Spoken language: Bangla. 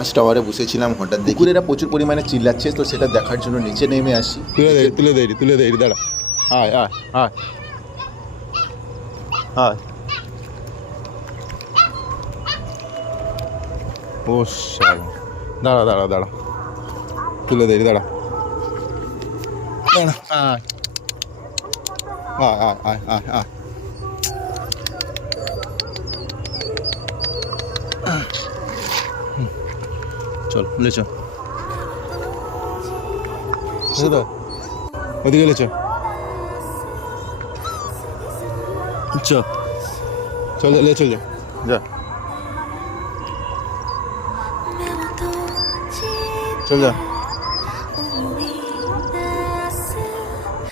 আজ টাওয়ারে বসেছিলাম, হঠাৎ দেখি কুকুরেরা প্রচুর পরিমাণে চিল্লাচ্ছে, তো সেটা দেখার জন্য নিচে নেমে আসি। তুলে দেরি দাঁড়া, আয় আয় আয় আয়। ও দাঁড়া দাঁড়া দাঁড়া, তুলে দেরি দাঁড়া দাঁড়া, আয় আয় আয় আয় আয়। চল লে চল, ওদিকে লে চল, চল চল লে চল যা যা, চল যা।